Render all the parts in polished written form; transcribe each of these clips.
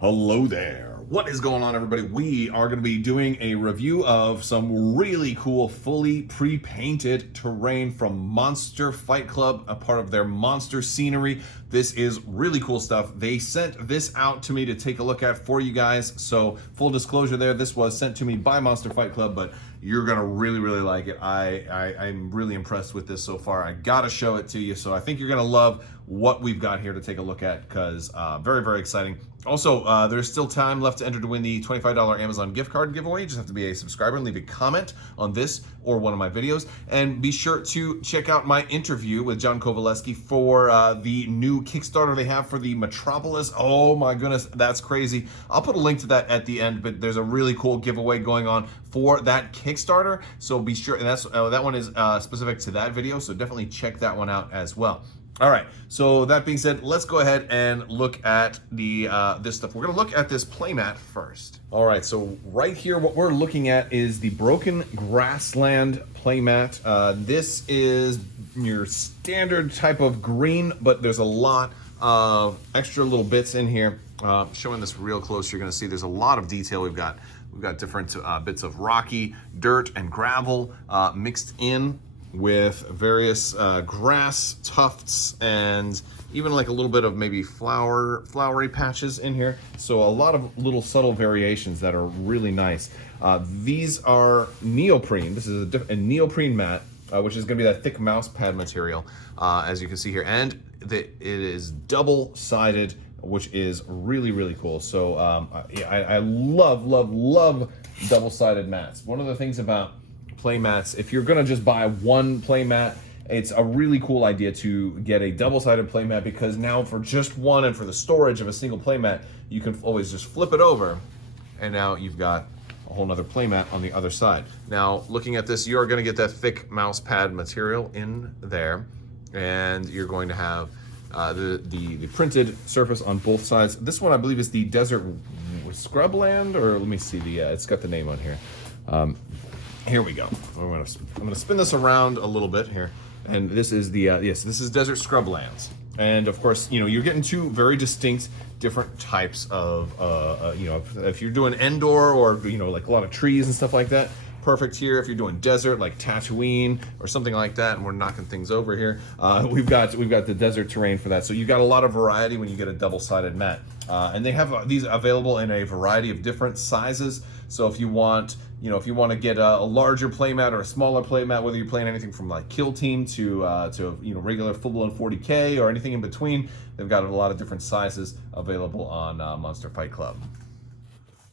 Hello there. What is going on, everybody? We are going to be doing a review of some really cool, fully pre-painted terrain from Monster Fight Club, a part of their monster scenery. This is really cool stuff. They sent this out to me to take a look at for you guys. So full disclosure there, this was sent to me by Monster Fight Club, but you're gonna really like it. I'm really impressed with this so far. I gotta show it to you. So I think you're gonna love what we've got here to take a look at, because very exciting. Also, there's still time left to enter to win the $25 Amazon gift card giveaway. You just have to be a subscriber and leave a comment on this or one of my videos. And be sure to check out my interview with John Kovaleski for the new Kickstarter they have for the Metropolis. Oh my goodness, that's crazy. I'll put a link to that at the end, but there's a really cool giveaway going on for that Kickstarter. So be sure, and that's that one is specific to that video, so definitely check that one out as well. All right, so that being said, let's go ahead and look at the this stuff. We're gonna look at this playmat first. All right, so right here, what we're looking at is the Broken Grassland playmat. This is your standard type of green, but there's a lot of extra little bits in here. Showing this real close, you're gonna see there's a lot of detail. We've got different bits of rocky, dirt, and gravel mixed in with various grass tufts and even like a little bit of maybe flowery patches in here. So a lot of little subtle variations that are really nice. These are neoprene. This is a neoprene mat, which is gonna be that thick mouse pad material, as you can see here. And it is double-sided, which is really cool. So I love double-sided mats. One of the things about play mats, if you're gonna just buy one play mat, it's a really cool idea to get a double-sided play mat, because now for just one and for the storage of a single play mat, you can always just flip it over and now you've got a whole nother play mat on the other side. Now looking at this, you're gonna get that thick mouse pad material in there, and you're going to have the printed surface on both sides. This one I believe is the Desert Scrubland, or let me see, it's got the name on here. Here we go. I'm gonna spin this around a little bit here, and this is the yes, this is Desert Scrublands. And of course, you know, you're getting two very distinct different types of you know, if you're doing indoor or, you know, like a lot of trees and stuff like that, perfect here. If you're doing desert like Tatooine or something like that, and we're knocking things over here, we've got the desert terrain for that. So you've got a lot of variety when you get a double-sided mat, and they have these available in a variety of different sizes. So if you want, you know, if you want to get a larger playmat or a smaller playmat, whether you're playing anything from like Kill Team to you know, regular full-blown 40K or anything in between, they've got a lot of different sizes available on Monster Fight Club.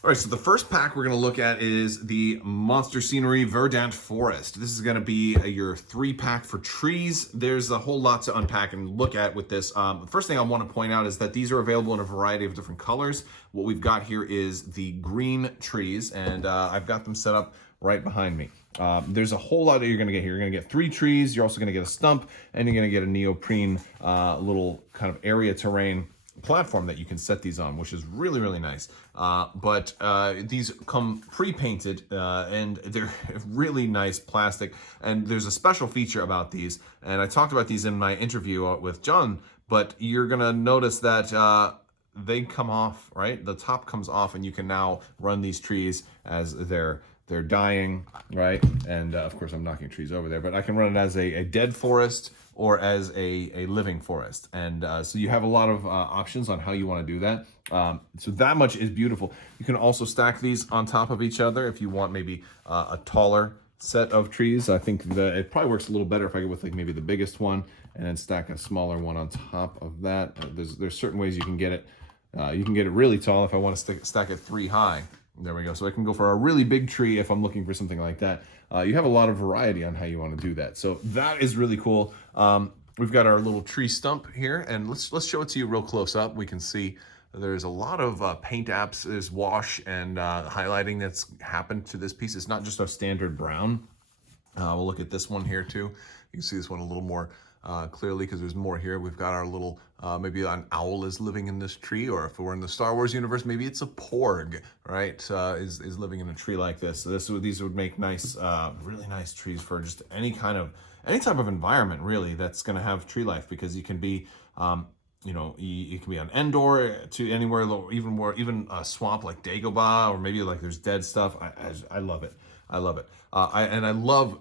All right, so the first pack we're gonna look at is the Monster Scenery Verdant Forest. This is gonna be your 3-pack for trees. There's a whole lot to unpack and look at with this. The first thing I wanna point out is that these are available in a variety of different colors. What we've got here is the green trees, and I've got them set up right behind me. There's a whole lot that you're gonna get here. You're gonna get 3 trees, you're also gonna get a stump, and you're gonna get a neoprene little kind of area terrain platform that you can set these on, which is really nice. But these come pre-painted, and they're really nice plastic. And there's a special feature about these, and I talked about these in my interview with John, but you're gonna notice that they come off, right? The top comes off, and you can now run these trees as they're dying, right? And of course I'm knocking trees over there, but I can run it as a dead forest or as a living forest. And so you have a lot of options on how you want to do that. So that much is beautiful. You can also stack these on top of each other if you want maybe a taller set of trees. I think that it probably works a little better if I go with like maybe the biggest one and then stack a smaller one on top of that. There's certain ways you can get it. You can get it really tall if I want to stack it 3 high. There we go. So I can go for a really big tree if I'm looking for something like that. You have a lot of variety on how you want to do that. So that is really cool. We've got our little tree stump here, and let's show it to you real close up. We can see there's a lot of paint apps, there's wash and highlighting that's happened to this piece. It's not just a standard brown. We'll look at this one here too. You can see this one a little more clearly because there's more here. We've got our little, maybe an owl is living in this tree, or if we're in the Star Wars universe, maybe it's a porg, right? Is living in a tree like this. So these would make nice, really nice trees for just any type of environment really that's going to have tree life, because you can be you know, it can be on Endor to anywhere, even a swamp like Dagobah, or maybe like there's dead stuff. I love it. I love it. I love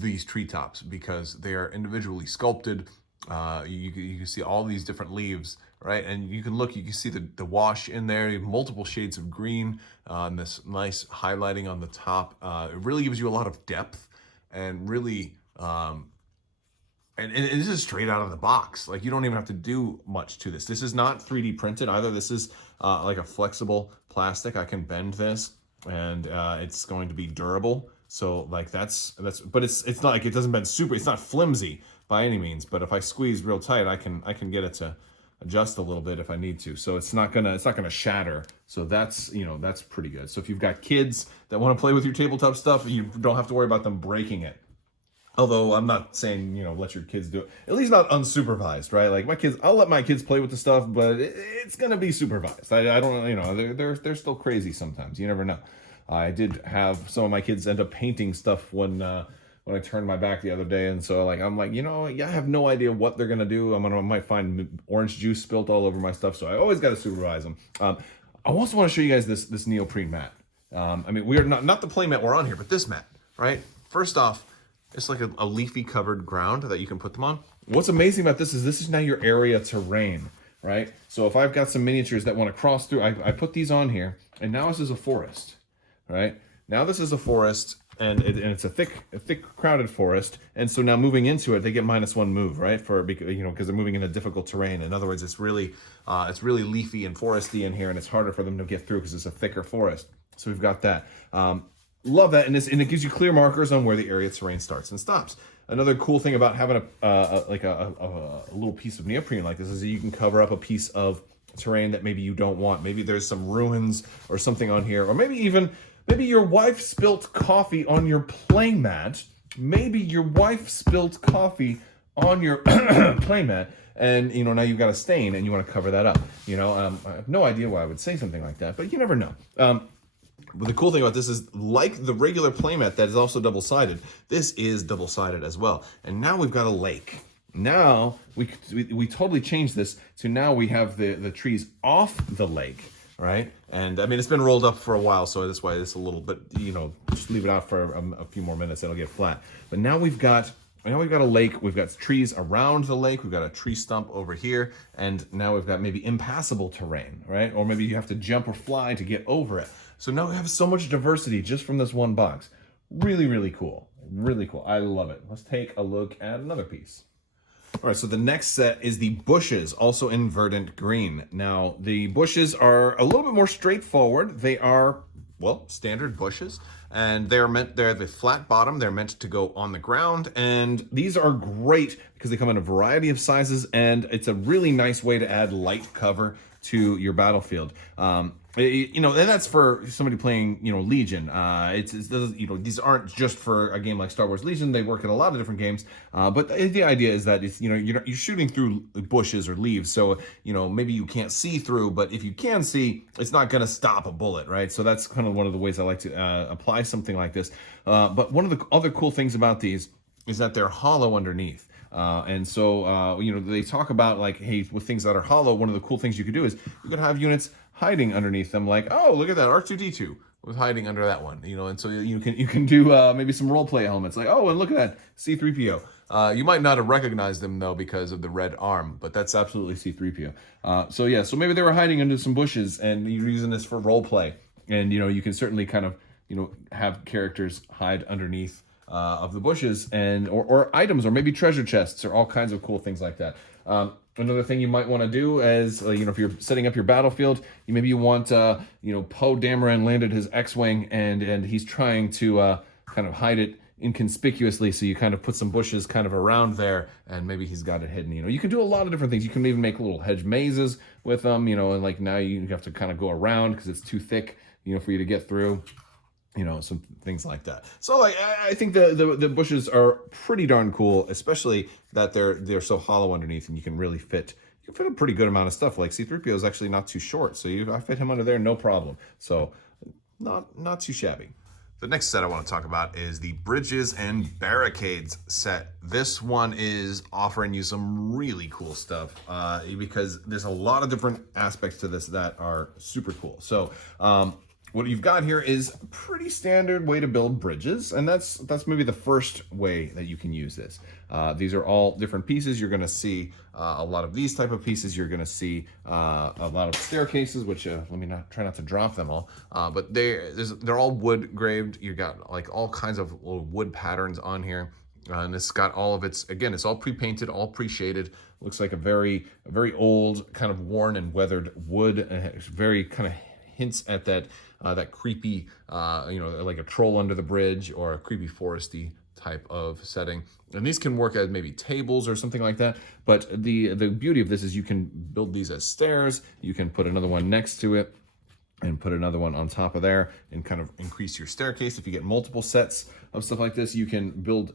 these treetops because they are individually sculpted. You can see all these different leaves, right? And you can see the wash in there, you have multiple shades of green, and this nice highlighting on the top. It really gives you a lot of depth and really, and this is straight out of the box. Like, you don't even have to do much to this. This is not 3D printed either. This is like a flexible plastic. I can bend this, and it's going to be durable. So like that's, but it's not like it doesn't bend super. It's not flimsy by any means. But if I squeeze real tight, I can get it to adjust a little bit if I need to. So it's not gonna shatter. So that's, you know, that's pretty good. So if you've got kids that want to play with your tabletop stuff, you don't have to worry about them breaking it. Although I'm not saying, you know, let your kids do it. At least not unsupervised, right? Like my kids, I'll let my kids play with the stuff, but it's gonna be supervised. I don't, you know, they're still crazy sometimes. You never know. I did have some of my kids end up painting stuff when I turned my back the other day, and so I'm like, you know, yeah, I have no idea what they're gonna do. I might find orange juice spilt all over my stuff, so I always got to supervise them. I also want to show you guys this neoprene mat. I mean, we are not the play mat we're on here, but this mat, right? First off, it's like a leafy covered ground that you can put them on. What's amazing about this is now your area terrain, right? So if I've got some miniatures that want to cross through, I put these on here, and now this is a forest, right? Now this is a forest, and it's a thick, crowded forest, and so now moving into it, they get -1 move, right? Because they're moving in a difficult terrain. In other words, it's really leafy and foresty in here, and it's harder for them to get through because it's a thicker forest. So we've got that. Love that, and it gives you clear markers on where the area terrain starts and stops. Another cool thing about having a little piece of neoprene like this is that you can cover up a piece of terrain that maybe you don't want. Maybe there's some ruins or something on here, or maybe your wife spilt coffee on your playmat. Maybe your wife spilt coffee on your playmat, and you know, now you've got a stain and you want to cover that up. You know, I have no idea why I would say something like that, but you never know. But the cool thing about this is, like the regular playmat that is also double-sided, this is double-sided as well. And now we've got a lake. Now we totally changed this to now we have the trees off the lake, right? And I mean, it's been rolled up for a while, so that's why it's a little bit, you know, just leave it out for a few more minutes, it'll get flat. But now we've got a lake, we've got trees around the lake, we've got a tree stump over here, and now we've got maybe impassable terrain, right? Or maybe you have to jump or fly to get over it. So now we have so much diversity just from this one box. Really, really cool. Really cool. I love it. Let's take a look at another piece. All right, so the next set is the bushes, also in Verdant Green. Now, the bushes are a little bit more straightforward. They are, well, standard bushes, and they're the flat bottom. They're meant to go on the ground, and these are great because they come in a variety of sizes, and it's a really nice way to add light cover to your battlefield. You know, and that's for somebody playing, you know, Legion. You know, these aren't just for a game like Star Wars Legion. They work in a lot of different games. But the idea is that it's, you know, you're shooting through bushes or leaves, so you know, maybe you can't see through, but if you can see, it's not going to stop a bullet, right? So that's kind of one of the ways I like to apply something like this. But one of the other cool things about these is that they're hollow underneath. And so, you know, they talk about like, hey, with things that are hollow, one of the cool things you could do is you could have units hiding underneath them, like, oh, look at that, R2-D2 was hiding under that one, you know, and so you can do maybe some role play elements, like, oh, and look at that, C-3PO. You might not have recognized them though because of the red arm, but that's absolutely C-3PO. So yeah, so maybe they were hiding under some bushes, and you're using this for role play, and you know, you can certainly kind of, you know, have characters hide underneath of the bushes, and or items, or maybe treasure chests, or all kinds of cool things like that. Another thing you might want to do is, you know, if you're setting up your battlefield, maybe you want, you know, Poe Dameron landed his X-Wing, and he's trying to kind of hide it inconspicuously, so you kind of put some bushes kind of around there, and maybe he's got it hidden. You know, you can do a lot of different things. You can even make little hedge mazes with them, you know, and like now you have to kind of go around because it's too thick, you know, for you to get through. You know, some things like that. So like, I think the bushes are pretty darn cool, especially that they're so hollow underneath, and you can really fit a pretty good amount of stuff. Like C-3PO is actually not too short, so I fit him under there no problem. So not too shabby. The next set I want to talk about is the Bridges and Barricades set. This one is offering you some really cool stuff because there's a lot of different aspects to this that are super cool. So what you've got here is a pretty standard way to build bridges, and that's maybe the first way that you can use this. These are all different pieces. You're going to see a lot of these type of pieces. You're going to see a lot of staircases, which let me try not to drop them all. But they're all wood graved. You got like all kinds of little wood patterns on here. And it's got all of its, again, it's all pre-painted, all pre-shaded. Looks like a very old, kind of worn and weathered wood. It's very kind of hints at that that creepy, like a troll under the bridge or a creepy foresty type of setting. And these can work as maybe tables or something like that. But the beauty of this is you can build these as stairs. You can put another one next to it and put another one on top of there and kind of increase your staircase. If you get multiple sets of stuff like this, you can build,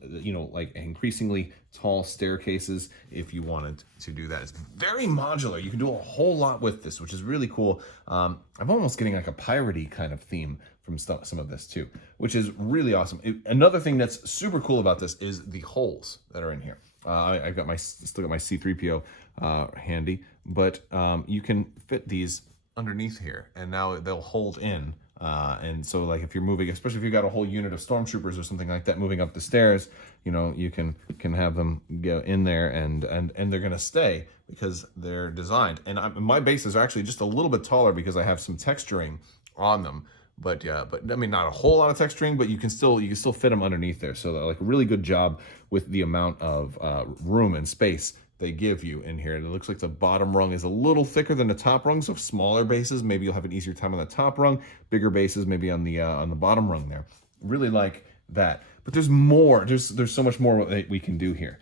like increasingly tall staircases if you wanted to do that. It's very modular. You can do a whole lot with this, which is really cool. I'm almost getting like a piratey kind of theme from some of this too, which is really awesome. Another thing that's super cool about this is the holes that are in here. I still got my C-3PO handy, but you can fit these underneath here, and now they'll hold in. And so like if you're moving, especially if you've got a whole unit of stormtroopers or something like that moving up the stairs, you can have them go in there and they're gonna stay because they're designed. And my bases are actually just a little bit taller because I have some texturing on them. But I mean, not a whole lot of texturing, but you can still fit them underneath there. So like a really good job with the amount of room and space they give you in here. And it looks like the bottom rung is a little thicker than the top rung. So smaller bases, maybe you'll have an easier time on the top rung. Bigger bases, maybe on the bottom rung there. Really like that. But there's more. There's so much more that we can do here.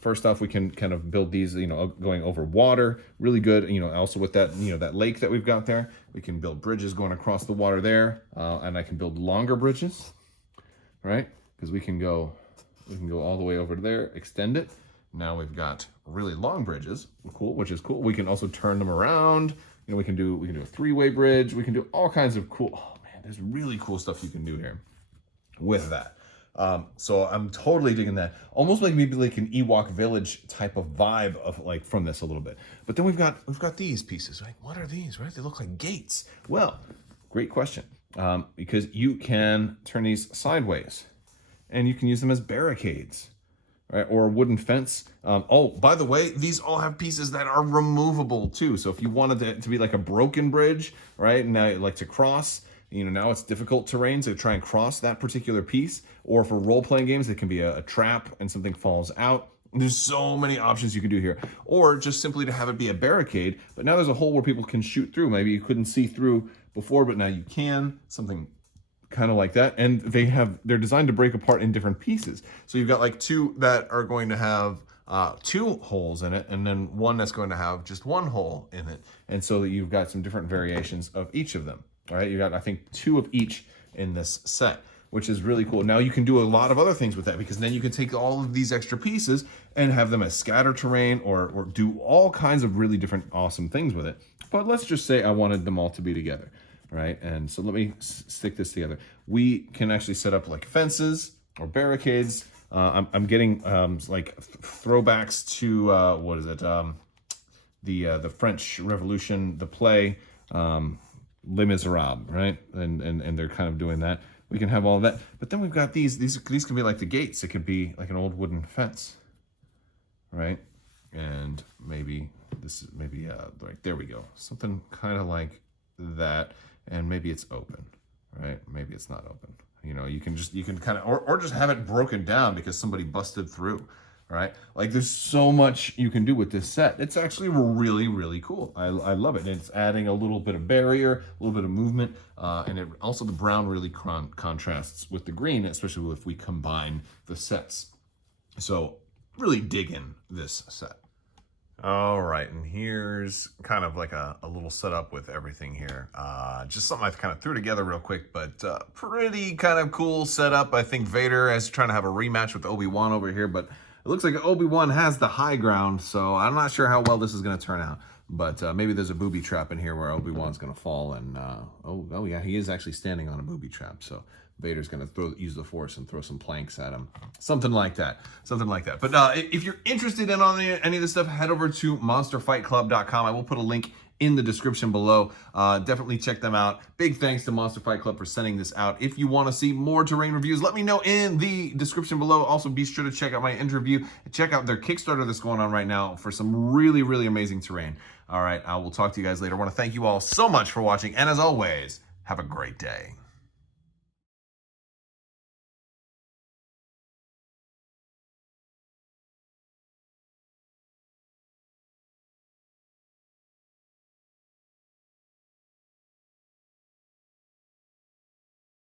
First off, we can kind of build these, going over water. Really good. Also with that, that lake that we've got there, we can build bridges going across the water there, and I can build longer bridges, right? Because we can go all the way over there, extend it. Now we've got really long bridges, which is cool. We can also turn them around. We can do a three-way bridge. We can do all kinds of cool. Oh man, there's really cool stuff you can do here with that. So I'm totally digging that. Almost like maybe like an Ewok village type of vibe of like from this a little bit. But then we've got these pieces, right? What are these, right? They look like gates. Well, great question. Because you can turn these sideways and you can use them as barricades. Right, or a wooden fence. Oh, by the way, these all have pieces that are removable too. So if you wanted it to be like a broken bridge, right, now like to cross, now it's difficult terrain to try and cross that particular piece. Or for role-playing games, it can be a trap and something falls out. There's so many options you can do here. Or just simply to have it be a barricade, but now there's a hole where people can shoot through. Maybe you couldn't see through before, but now you can. Something kind of like that, and they're designed to break apart in different pieces. So you've got like two that are going to have two holes in it, and then one that's going to have just one hole in it. And so that you've got some different variations of each of them. All right, you got I think two of each in this set, which is really cool. Now you can do a lot of other things with that because then you can take all of these extra pieces and have them as scatter terrain or do all kinds of really different awesome things with it. But let's just say I wanted them all to be together. Right, and so let me stick this together. We can actually set up like fences or barricades. I'm getting like throwbacks to what is it? The French Revolution, the play Les Miserables, right? And they're kind of doing that. We can have all of that, but then we've got these can be like the gates. It could be like an old wooden fence, right? And maybe this is like there we go, something kind of like that. And maybe it's open, right? Maybe it's not open. You can kind of, or just have it broken down because somebody busted through, right? Like there's so much you can do with this set. It's actually really, really cool. I love it. And it's adding a little bit of barrier, a little bit of movement. And it also the brown really contrasts with the green, especially if we combine the sets. So really digging this set. All right, and here's kind of like a little setup with everything here. Just something I kind of threw together real quick, but pretty kind of cool setup. I think Vader is trying to have a rematch with Obi-Wan over here, but it looks like Obi-Wan has the high ground, so I'm not sure how well this is going to turn out. But maybe there's a booby trap in here where Obi-Wan's going to fall. And, oh yeah, he is actually standing on a booby trap. So Vader's going to use the Force and throw some planks at him. Something like that. Something like that. But if you're interested in any of this stuff, head over to monsterfightclub.com. I will put a link in the description below. Definitely check them out. Big thanks to Monster Fight Club for sending this out. If you want to see more terrain reviews, let me know in the description below. Also, be sure to check out my interview. Check out their Kickstarter that's going on right now for some really, really amazing terrain. All right, I will talk to you guys later. I want to thank you all so much for watching. And as always, have a great day.